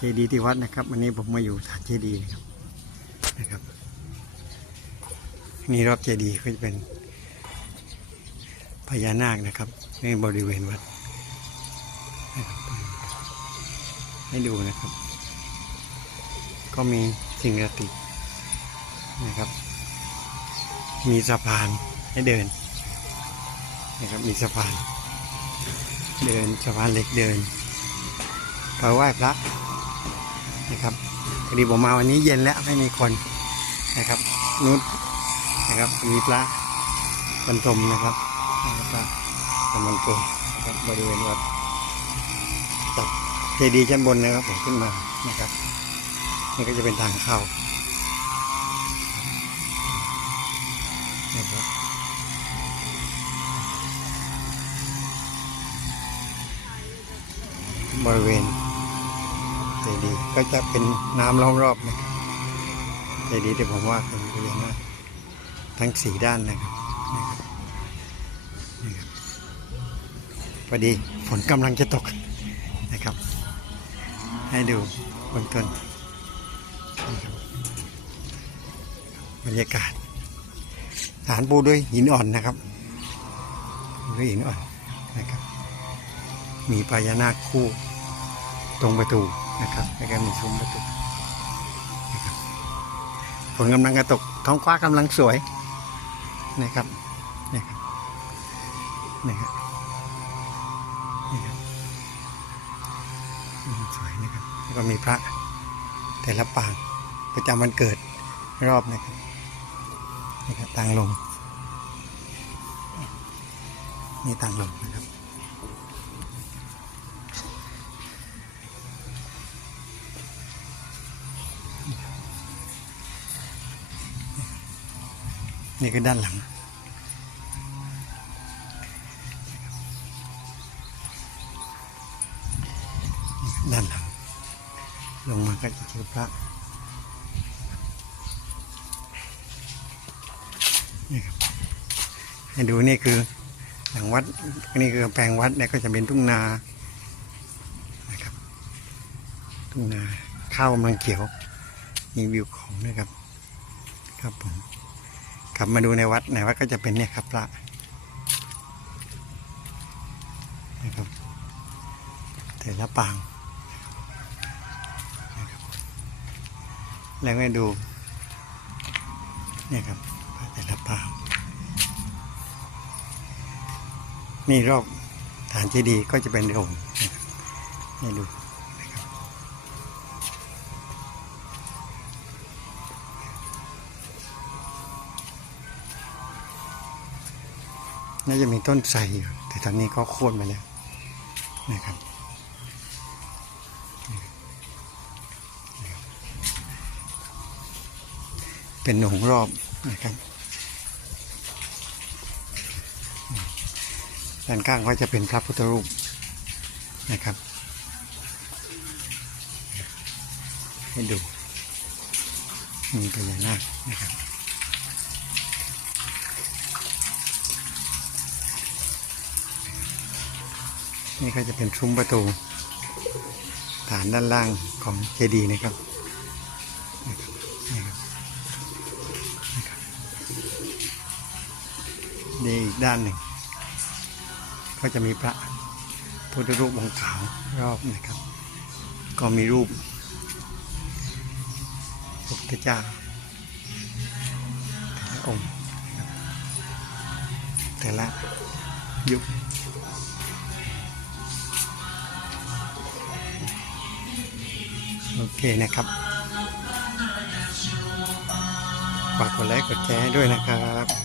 เจดีย์ที่วัดนะครับวันนี้ผมมาอยู่ฐานเจดีย์นะครับนะครับ นี่รอบเจดีย์ก็จะเป็นพญานาคนะครับในบริเวณวัด ให้ดูนะครับ ก็มีสิ่งศักดิ์สินะครับ มีสะพานให้เดินนะครับมีสะพาน เดินสะพานเหล็กเดินไปไหว้พระ นะครับพอดีผมมาวันนี้เย็นแล้วไม่มีคนนะครับนุชนะครับมีพระบรรทมนะครับพระสมณโกนะครับบริเวณวัดตัดเจดีย์ชั้นบนนะครับผมขึ้นมานะครับนี่ก็จะเป็นทางเข้านะครับบริเวณ ดี ก็จะเป็นน้ำล้อมรอบนะครับเจดีที่ผมว่าเป็นบริเวณว่าทั้งสี่ด้านนะครับพอดีฝนกำลังจะตกนะครับ ให้ดูบื้องต้นบบรรยากาศฐานปูด้วยหินอ่อนนะครับด้วยหินอ่อนนะครับมีพญานาคคู่ตรงประตู นะครับแล้วก็มีซุ้มประตูนะครับฝนกำลังจะตกท้องฟ้ากำลังสวยนะครับนะครับนะครับนะครับสวยนะครับแล้วก็มีพระแต่ละปางประจำวันเกิดรอบนะครับนะครับต่างลงนี่ต่างลงนะครับ นี่คือด้านหลัง ด้านหลัง ลงมาก็จะเจอพระนี่ครับให้ดูนี่คือหลังวัดนี่คือกำแพงวัดเนี่ยก็จะเป็นทุ่งนานะครับ ทุ่งนาข้าวกำลังเขียวมีวิวของนะครับ ครับผม กลับมาดูในวัดในวัดก็จะเป็นเนี่ยครับพระนะครับแต่ละปางนะครับแล้วก็ดูเนี่ยครับพระแต่ละปางนี่รอบฐานเจดีย์ก็จะเป็นองครับให้ดู น่าจะมีต้นไทรอยู่ แต่ตอนนี้ก็โค่นไปแล้วนะครับเป็นหนงรอบนะครับด้านข้างก็จะเป็นพระพุทธรูปนะครับ ให้ดูมีพญานาคนะครับ นี่ก็จะเป็นซุ้มประตูฐานด้านล่างของเจดีย์นะครับนะครับนี่ครับนะครับนี่อีกด้านหนึ่ง ก็จะมีพระพุทธรูปองค์ขาวรอบนะครับ ก็มีรูปพระพุทธเจ้าแต่ละองค์นะครับแต่ละยุค เคนะครับฝากกดไลค์กดแชร์ด้วยนะครับ